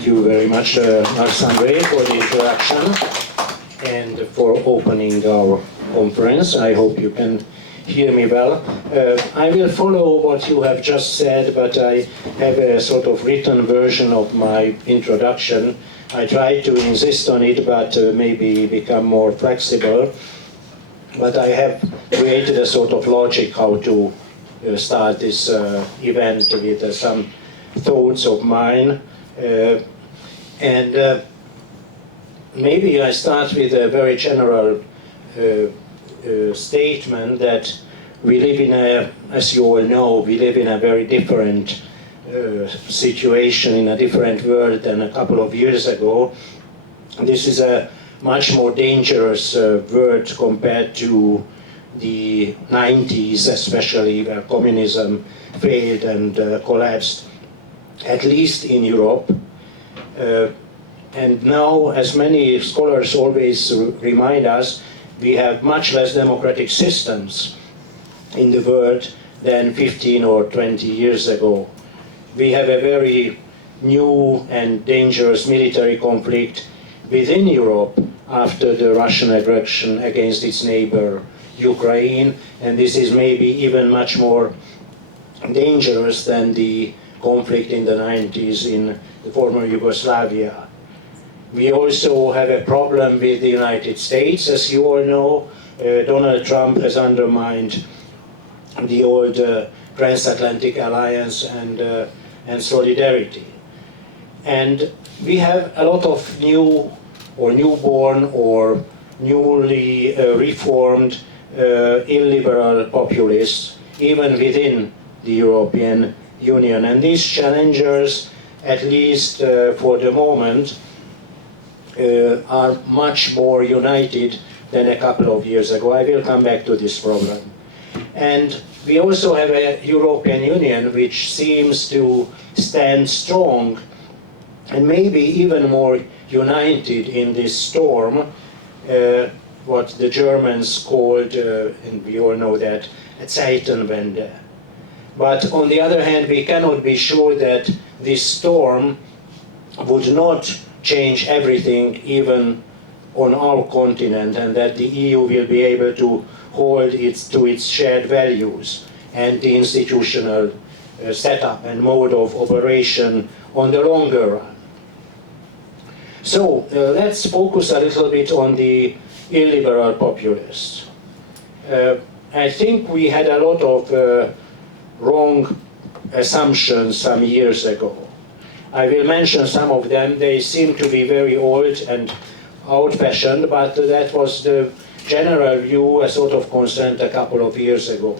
Thank you very much, Marc-André, for the introduction and for opening our conference. I hope you can hear me well. I will follow what you have just said, but I have a sort of written version of my introduction. I tried to insist on it, but maybe become more flexible. But I have created a sort of logic how to start this event with some thoughts of mine. Maybe I start with a very general statement that we live in a, as you all know, we live in a very different situation, in a different world than a couple of years ago. This is a much more dangerous world compared to the 90s, especially where communism failed and collapsed, at least in Europe. And now, as many scholars always remind us, we have much less democratic systems in the world than 15 or 20 years ago. We have a very new and dangerous military conflict within Europe after the Russian aggression against its neighbor Ukraine, and this is maybe even much more dangerous than the conflict in the 90s in the former Yugoslavia. We also have a problem with the United States. As you all know, Donald Trump has undermined the old transatlantic alliance and solidarity. And we have a lot of new or newborn or newly reformed illiberal populists, even within the European Union. And these challengers, at least for the moment, are much more united than a couple of years ago. I will come back to this problem. And we also have a European Union which seems to stand strong and maybe even more united in this storm, what the Germans called, and we all know that, a Zeitenwende. But on the other hand, we cannot be sure that this storm would not change everything, even on our continent, and that the EU will be able to hold to its shared values and the institutional setup and mode of operation on the longer run. So let's focus a little bit on the illiberal populists. I think we had a lot of wrong assumptions some years ago. I will mention some of them. They seem to be very old and old-fashioned, but that was the general view, a sort of consent a couple of years ago.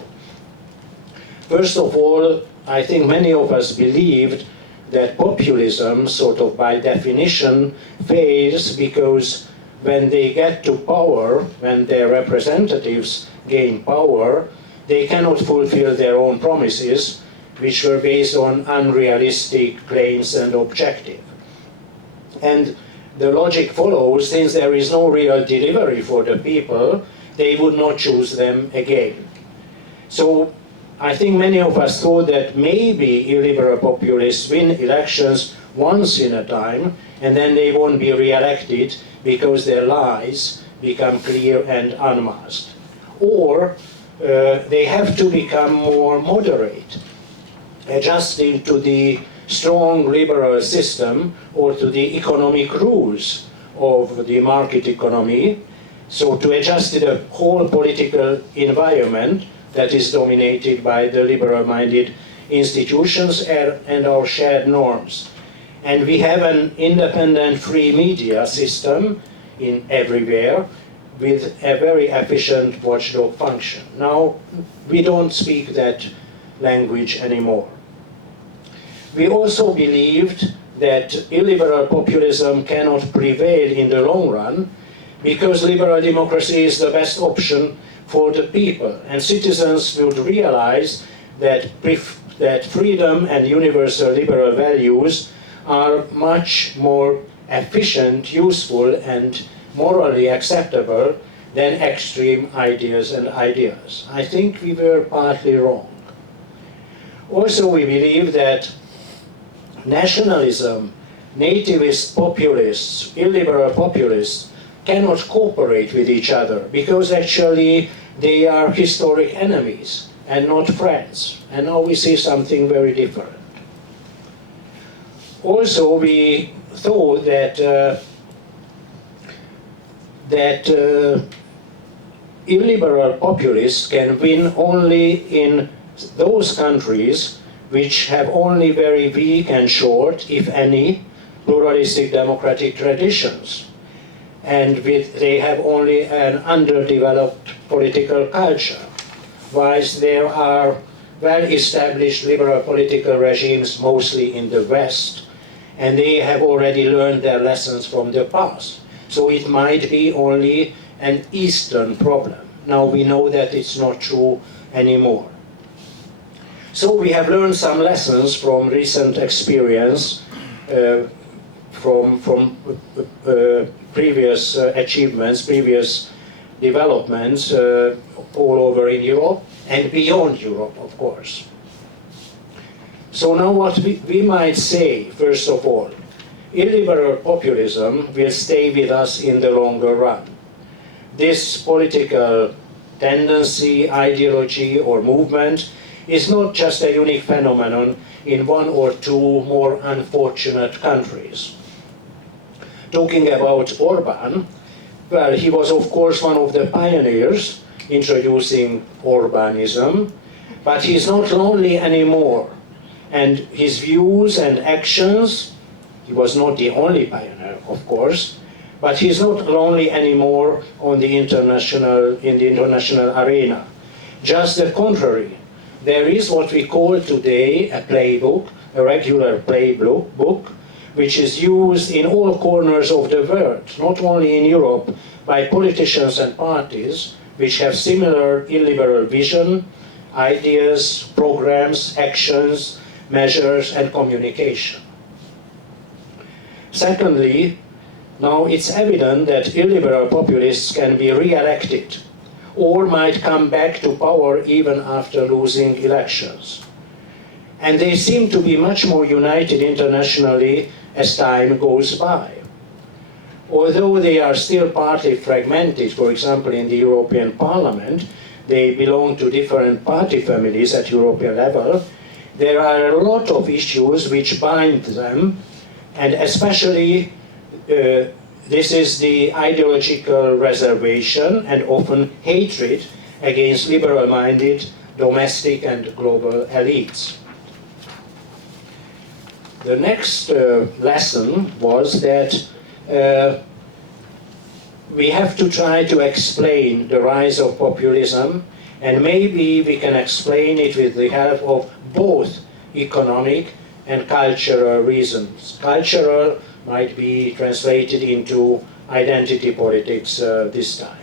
First of all, I think many of us believed that populism, sort of by definition, fails because when they get to power, when their representatives gain power, they cannot fulfill their own promises, which were based on unrealistic claims and objectives. And the logic follows, since there is no real delivery for the people, they would not choose them again. So I think many of us thought that maybe illiberal populists win elections once in a time, and then they won't be re-elected because their lies become clear and unmasked. Or they have to become more moderate, adjusting to the strong liberal system or to the economic rules of the market economy, so to adjust to the whole political environment that is dominated by the liberal-minded institutions and our shared norms. And we have an independent free media system in everywhere with a very efficient watchdog function. Now, we don't speak that language anymore. We also believed that illiberal populism cannot prevail in the long run because liberal democracy is the best option for the people, and citizens would realize that freedom and universal liberal values are much more efficient, useful, and morally acceptable than extreme ideas and ideas. I think we were partly wrong. Also, we believe that nationalism nativist populists, illiberal populists, cannot cooperate with each other because actually they are historic enemies and not friends. And now we see something very different. Also, we thought that illiberal populists can win only in those countries which have only very weak and short, if any, pluralistic democratic traditions. And they have only an underdeveloped political culture, whilst there are well-established liberal political regimes mostly in the West, and they have already learned their lessons from the past. So it might be only an Eastern problem. Now we know that it's not true anymore. So we have learned some lessons from recent experience, from previous achievements, previous developments all over in Europe and beyond Europe, of course. So now what we might say, first of all, illiberal populism will stay with us in the longer run. This political tendency, ideology, or movement is not just a unique phenomenon in one or two more unfortunate countries. Talking about Orbán, well, he was of course one of the pioneers introducing Orbánism, but he's not lonely anymore. And his views and actions, he was not the only pioneer, of course, but he's not lonely anymore in the international arena. Just the contrary. There is what we call today a playbook, a regular playbook, which is used in all corners of the world, not only in Europe, by politicians and parties which have similar illiberal vision, ideas, programs, actions, measures, and communication. Secondly, now it's evident that illiberal populists can be re-elected or might come back to power even after losing elections. And they seem to be much more united internationally as time goes by. Although they are still partly fragmented, for example, in the European Parliament, they belong to different party families at European level, there are a lot of issues which bind them, and especially this is the ideological reservation and often hatred against liberal-minded domestic and global elites. The next lesson was that we have to try to explain the rise of populism, and maybe we can explain it with the help of both economic and cultural reasons. Cultural might be translated into identity politics this time.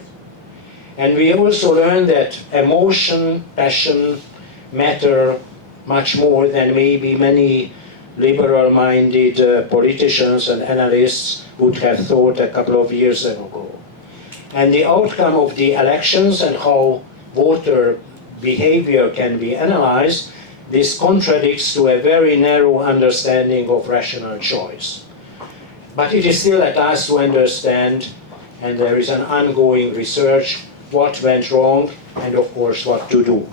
And we also learned that emotion, passion matter much more than maybe many liberal-minded politicians and analysts would have thought a couple of years ago. And the outcome of the elections and how voter behavior can be analyzed, this contradicts to a very narrow understanding of rational choice. But it is still at us to understand, and there is an ongoing research, what went wrong and of course what to do.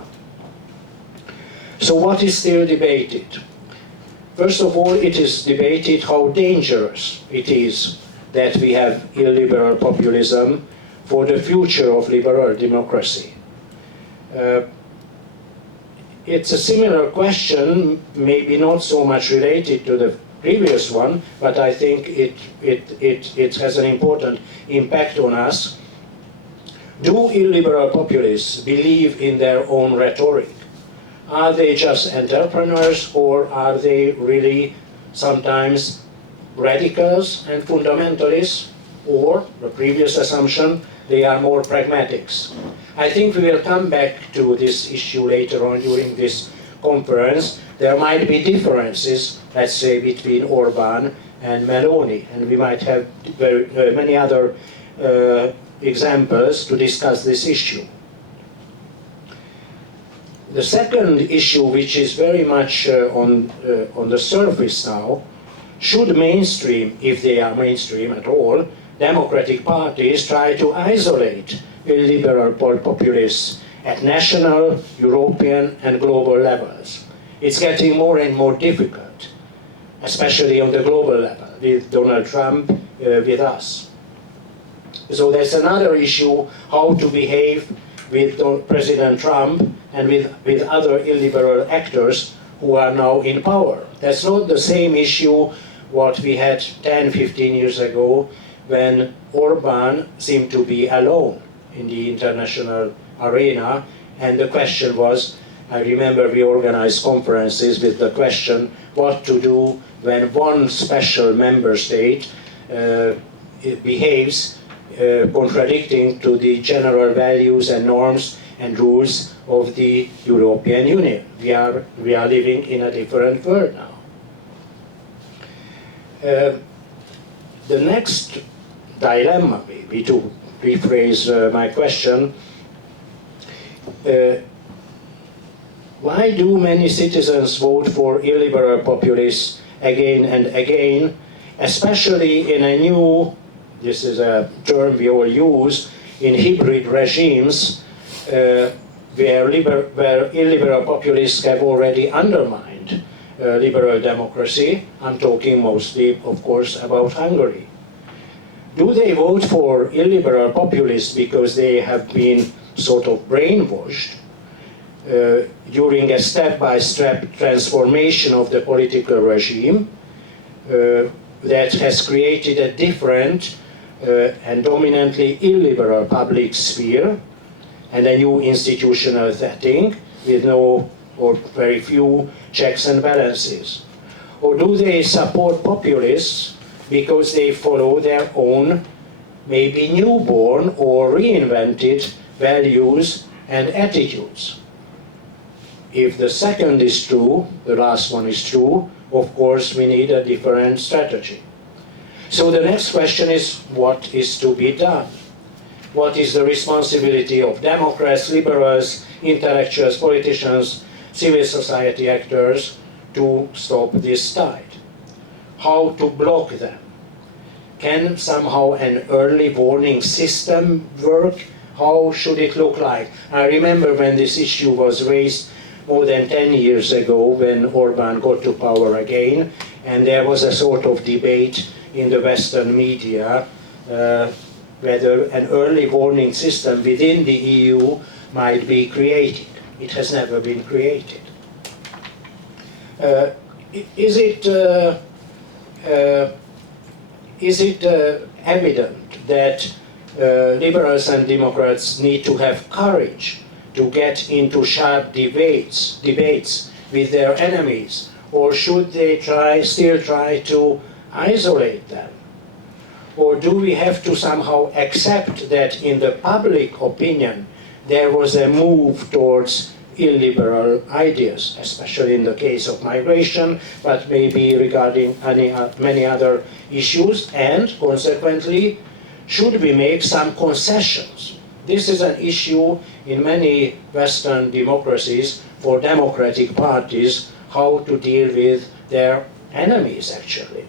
So what is still debated? First of all, it is debated how dangerous it is that we have illiberal populism for the future of liberal democracy. It's a similar question, maybe not so much related to the previous one, but I think it has an important impact on us. Do illiberal populists believe in their own rhetoric? Are they just entrepreneurs, or are they really sometimes radicals and fundamentalists, or, the previous assumption, they are more pragmatics? I think we will come back to this issue later on during this conference. There might be differences, let's say, between Orbán and Meloni, and we might have many other examples to discuss this issue. The second issue, which is very much on the surface now, Should mainstream, if they are mainstream at all, democratic parties try to isolate illiberal populists at national, European and global levels? It's getting more and more difficult, especially on the global level, with Donald Trump, with us. So that's another issue, how to behave with President Trump and with other illiberal actors who are now in power. That's not the same issue what we had 10, 15 years ago when Orbán seemed to be alone in the international arena, and the question was, I remember we organized conferences with the question what to do when one special member state behaves contradicting to the general values and norms and rules of the European Union. We are living in a different world now. The next dilemma, maybe to rephrase my question, why do many citizens vote for illiberal populists again and again, especially in a new, this is a term we all use, in hybrid regimes where illiberal populists have already undermined liberal democracy? I'm talking mostly, of course, about Hungary. Do they vote for illiberal populists because they have been sort of brainwashed during a step-by-step transformation of the political regime that has created a different and dominantly illiberal public sphere and a new institutional setting with no or very few checks and balances? Or do they support populists because they follow their own, maybe newborn or reinvented values and attitudes? If the second is true, the last one is true, of course we need a different strategy. So the next question is, what is to be done? What is the responsibility of Democrats, liberals, intellectuals, politicians, civil society actors to stop this tide? How to block them? Can somehow an early warning system work? How should it look like? I remember when this issue was raised more than 10 years ago when Orbán got to power again, and there was a sort of debate in the Western media whether an early warning system within the EU might be created. It has never been created. Is it evident that liberals and Democrats need to have courage to get into sharp debates with their enemies, or should they still try to isolate them? Or do we have to somehow accept that in the public opinion there was a move towards illiberal ideas, especially in the case of migration, but maybe regarding many other issues, and consequently, should we make some concessions? This is an issue in many Western democracies for democratic parties, how to deal with their enemies, actually.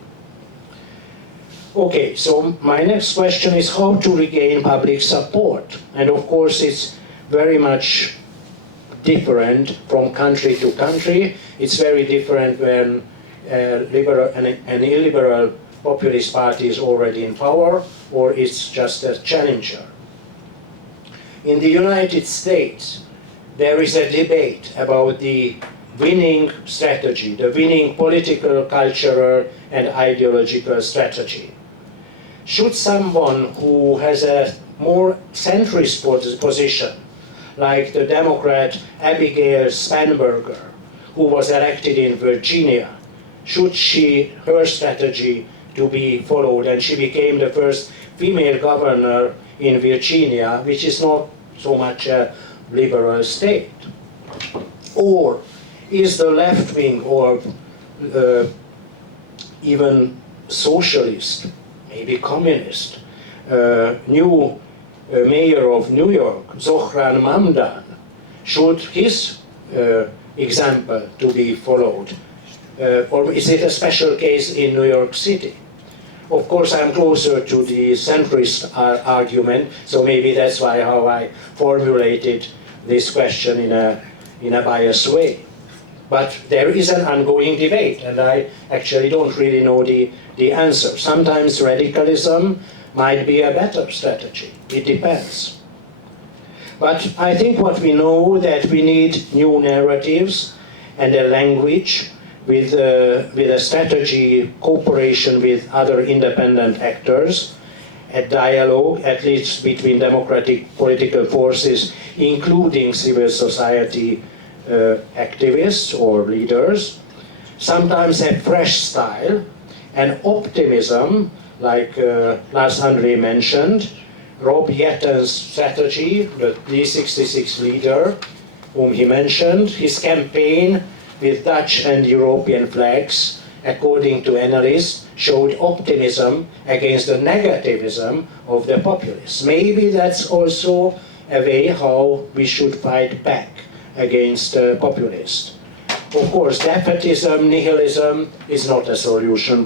Okay, so my next question is how to regain public support. And of course, it's very much different from country to country. It's very different when an illiberal populist party is already in power, or it's just a challenger. In the United States, there is a debate about the winning strategy, the winning political, cultural, and ideological strategy. Should someone who has a more centrist position, like the Democrat Abigail Spanberger, who was elected in Virginia, should her strategy to be followed, and she became the first female governor in Virginia, which is not so much a liberal state? Or is the left wing or even socialist, maybe communist, new mayor of New York, Zohran Mamdani, should his example to be followed? or is it a special case in New York City? Of course, I'm closer to the centrist argument, so maybe that's why how I formulated this question in a biased way. But there is an ongoing debate, and I actually don't really know the answer. Sometimes radicalism might be a better strategy. It depends. But I think what we know that we need new narratives and a language with a strategy, cooperation with other independent actors, a dialogue, at least between democratic political forces, including civil society activists or leaders, sometimes a fresh style, and optimism, like Lars André mentioned, Rob Yetten's strategy, the D66 leader, whom he mentioned, his campaign with Dutch and European flags, according to analysts, showed optimism against the negativism of the populists. Maybe that's also a way how we should fight back against populists. Of course, defeatism, nihilism is not a solution,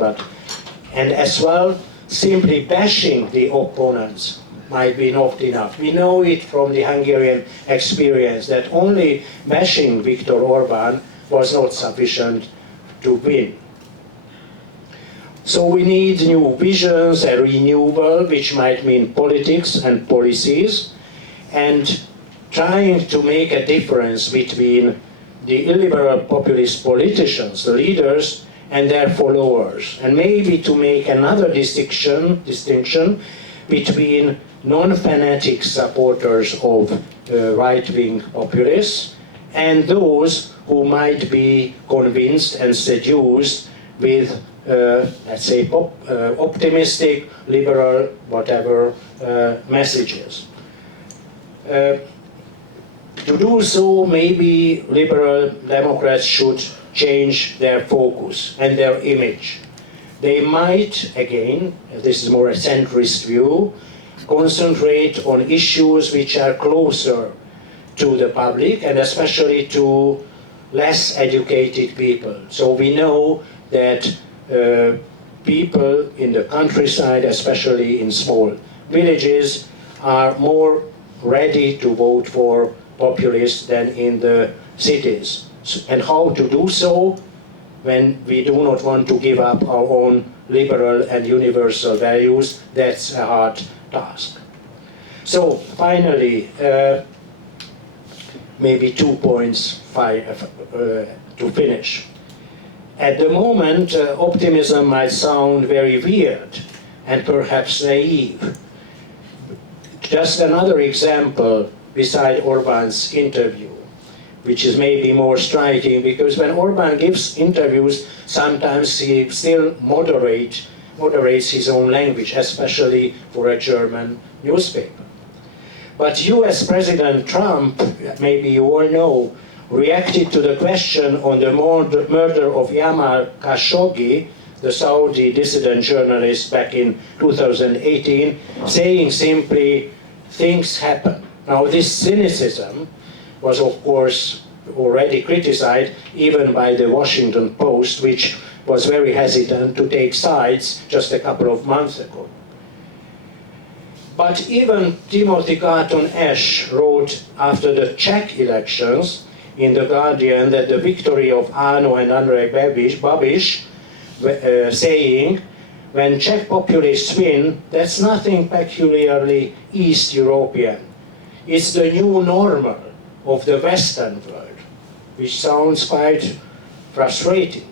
and as well, simply bashing the opponents might be not enough. We know it from the Hungarian experience that only bashing Viktor Orbán was not sufficient to win. So we need new visions, a renewal, which might mean politics and policies, and trying to make a difference between the illiberal populist politicians, the leaders, and their followers, and maybe to make another distinction between non-fanatic supporters of right-wing populists and those who might be convinced and seduced with, let's say, optimistic, liberal, whatever messages. To do so, maybe liberal Democrats should change their focus and their image. They might, again, this is more a centrist view, concentrate on issues which are closer to the public and especially to less educated people. So we know that people in the countryside, especially in small villages, are more ready to vote for populists than in the cities. And how to do so when we do not want to give up our own liberal and universal values? That's a hard task. So finally, maybe 2 points to finish. At the moment, optimism might sound very weird and perhaps naive. Just another example beside Orbán's interview, which is maybe more striking, because when Orbán gives interviews, sometimes he still moderates his own language, especially for a German newspaper. But US President Trump, maybe you all know, reacted to the question on the murder of Jamal Khashoggi, the Saudi dissident journalist, back in 2018, saying simply, things happen. Now this cynicism was of course already criticized even by the Washington Post, which was very hesitant to take sides just a couple of months ago. But even Timothy Carton Ash wrote after the Czech elections in The Guardian that the victory of Ano and Andrej Babiš, saying, when Czech populists win, that's nothing peculiarly East European. It's the new normal of the Western world, which sounds quite frustrating.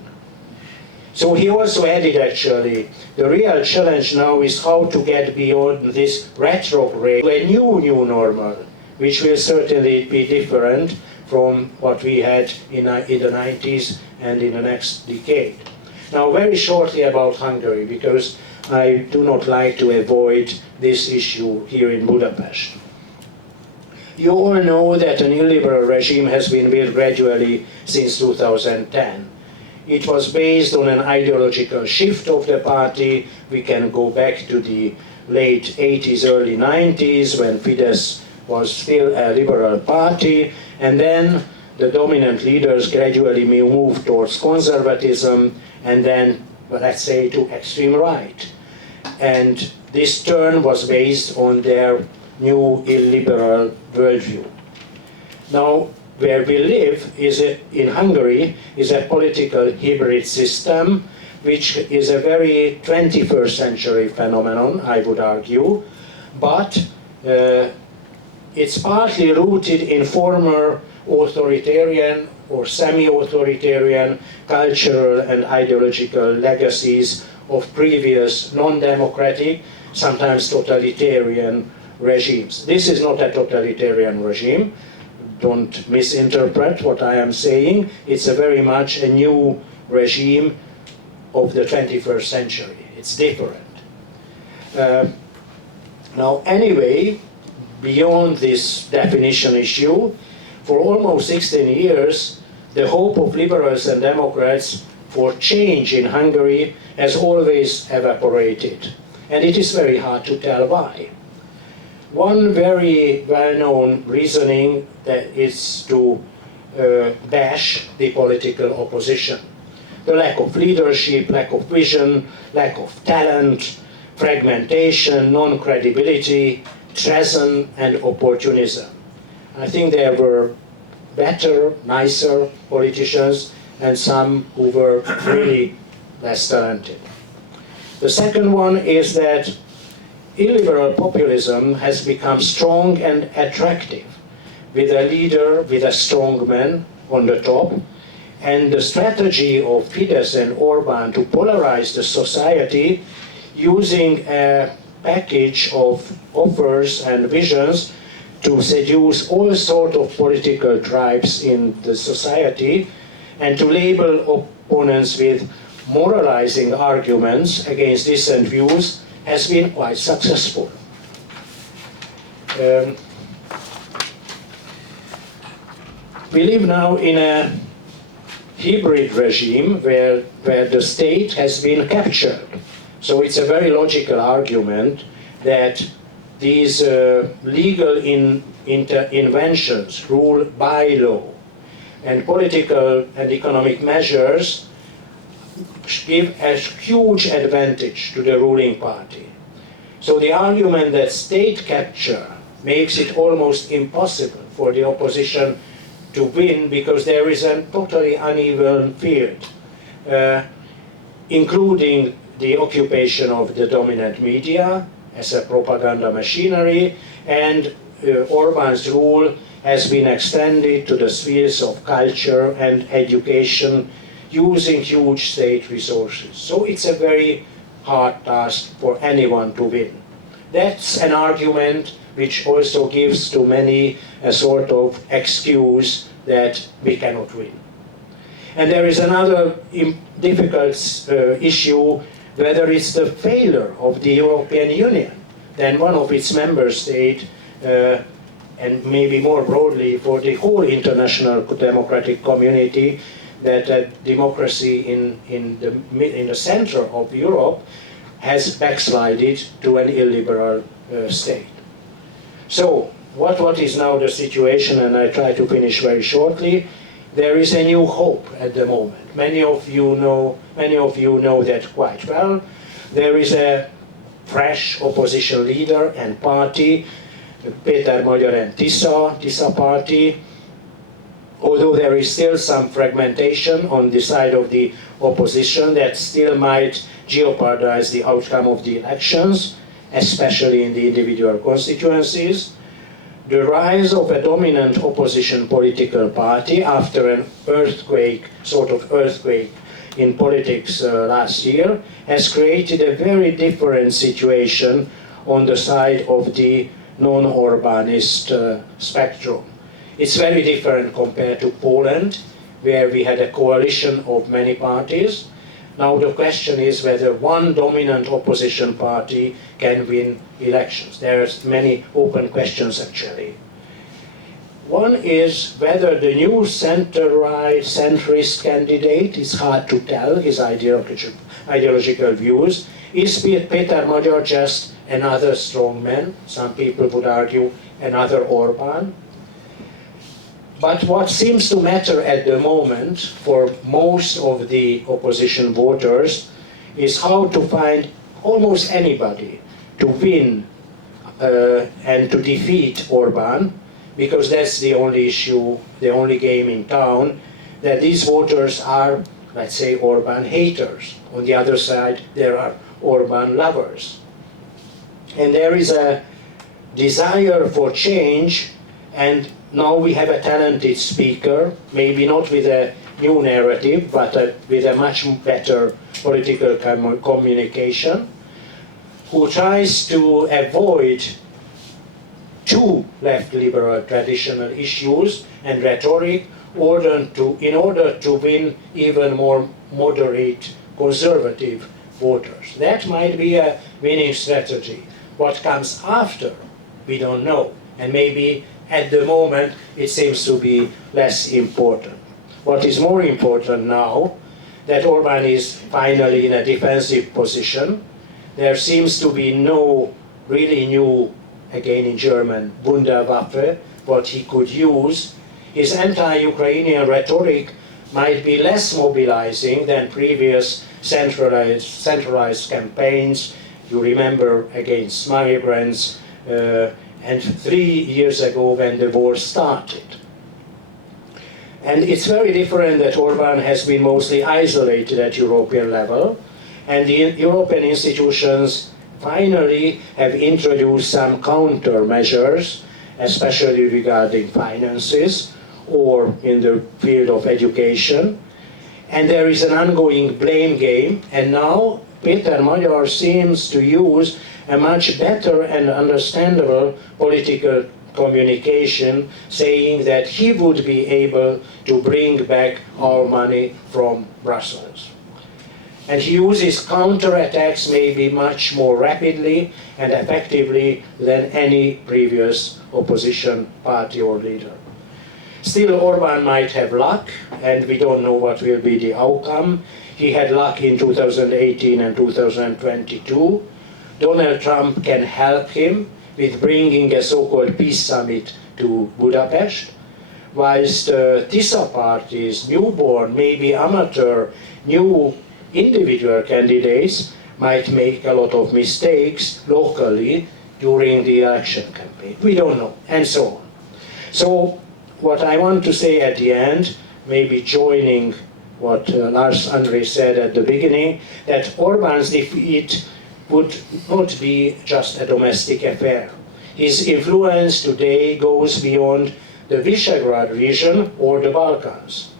So he also added, actually, the real challenge now is how to get beyond this retrograde to a new normal, which will certainly be different from what we had in the 90s and in the next decade. Now, very shortly about Hungary, because I do not like to avoid this issue here in Budapest. You all know that an illiberal regime has been built gradually since 2010. It was based on an ideological shift of the party. We can go back to the late 80s, early 90s, when Fidesz was still a liberal party, and then the dominant leaders gradually move towards conservatism and then, well, let's say, to extreme right. And this turn was based on their new illiberal worldview. Now, where we live in Hungary is a political hybrid system, which is a very 21st century phenomenon, I would argue, but it's partly rooted in former authoritarian or semi-authoritarian cultural and ideological legacies of previous non-democratic, sometimes totalitarian regimes. This is not a totalitarian regime. Don't misinterpret what I am saying. It's a very much a new regime of the 21st century. It's different. Now, anyway, beyond this definition issue, for almost 16 years, the hope of liberals and Democrats for change in Hungary has always evaporated. And it is very hard to tell why. One very well-known reasoning that is to bash the political opposition. The lack of leadership, lack of vision, lack of talent, fragmentation, non-credibility, treason, and opportunism. I think there were better, nicer politicians and some who were really less talented. The second one is that illiberal populism has become strong and attractive, with a leader, with a strong man on the top, and the strategy of Fidesz and Orbán to polarize the society using a package of offers and visions to seduce all sorts of political tribes in the society and to label opponents with moralizing arguments against dissent views has been quite successful. We live now in a hybrid regime where the state has been captured. So it's a very logical argument that these legal interventions, rule by law, and political and economic measures give a huge advantage to the ruling party. So the argument that state capture makes it almost impossible for the opposition to win because there is a totally uneven field, including the occupation of the dominant media as a propaganda machinery, and Orbán's rule has been extended to the spheres of culture and education using huge state resources. So it's a very hard task for anyone to win. That's an argument which also gives to many a sort of excuse that we cannot win. And there is another difficult issue, whether it's the failure of the European Union, then one of its member states, and maybe more broadly for the whole international democratic community, that democracy in the center of Europe has backslided to an illiberal state. So what is now the situation, and I try to finish very shortly. There is a new hope at the moment. Many of you know that quite well. There is a fresh opposition leader and party, Péter Magyar and Tisza party. Although there is still some fragmentation on the side of the opposition that still might jeopardize the outcome of the elections, especially in the individual constituencies. The rise of a dominant opposition political party after an earthquake in politics last year has created a very different situation on the side of the non-Orbánist spectrum. It's very different compared to Poland, where we had a coalition of many parties. Now the question is whether one dominant opposition party can win elections. There's many open questions actually. One is whether the new center-right, centrist candidate, it's hard to tell his ideological views. Is Péter Magyar just another strongman? Some people would argue another Orbán. But what seems to matter at the moment for most of the opposition voters is how to find almost anybody to win and to defeat Orbán, because that's the only issue, the only game in town, that these voters are, let's say, Orbán haters. On the other side, there are Orbán lovers. And there is a desire for change, and now we have a talented speaker, maybe not with a new narrative, but with a much better political communication, who tries to avoid too left liberal traditional issues and rhetoric in order to win even more moderate conservative voters. That might be a winning strategy. What comes after, we don't know. And maybe at the moment it seems to be less important. What is more important now, that Orbán is finally in a defensive position. There seems to be no really new, again in German, Wunderwaffe, what he could use. His anti-Ukrainian rhetoric might be less mobilizing than previous centralized campaigns. You remember against migrants, and 3 years ago when the war started. And it's very different that Orbán has been mostly isolated at European level, and the European institutions finally have introduced some countermeasures, especially regarding finances or in the field of education. And there is an ongoing blame game, and now Péter Magyar seems to use a much better and understandable political communication, saying that he would be able to bring back our money from Brussels. And he uses counterattacks maybe much more rapidly and effectively than any previous opposition party or leader. Still, Orbán might have luck, and we don't know what will be the outcome. He had luck in 2018 and 2022. Donald Trump can help him with bringing a so-called peace summit to Budapest, whilst TISA parties, newborn, maybe amateur, new individual candidates might make a lot of mistakes locally during the election campaign. We don't know, and so on. So what I want to say at the end, maybe joining what Lars André said at the beginning, that Orbán's defeat would not be just a domestic affair. His influence today goes beyond the Visegrad region or the Balkans.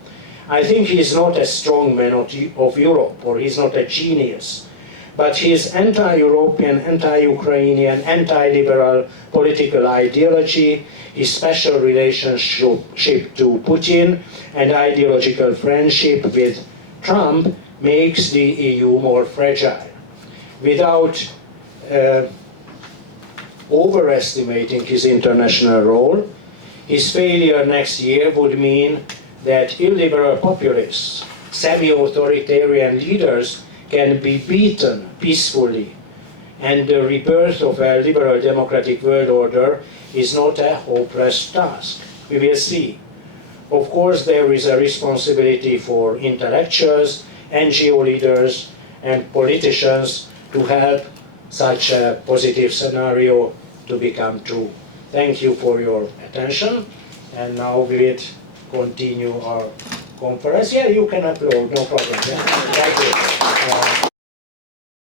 I think he's not a strongman of Europe, or he's not a genius, but his anti-European, anti-Ukrainian, anti-liberal political ideology, his special relationship to Putin, and ideological friendship with Trump makes the EU more fragile. Without overestimating his international role, his failure next year would mean that illiberal populists, semi-authoritarian leaders can be beaten peacefully, and the rebirth of a liberal democratic world order is not a hopeless task. We will see. Of course, there is a responsibility for intellectuals, NGO leaders, and politicians to help such a positive scenario to become true. Thank you for your attention, and now we will continue our conference. Yeah, you can upload, no problem. Yeah. Thank you.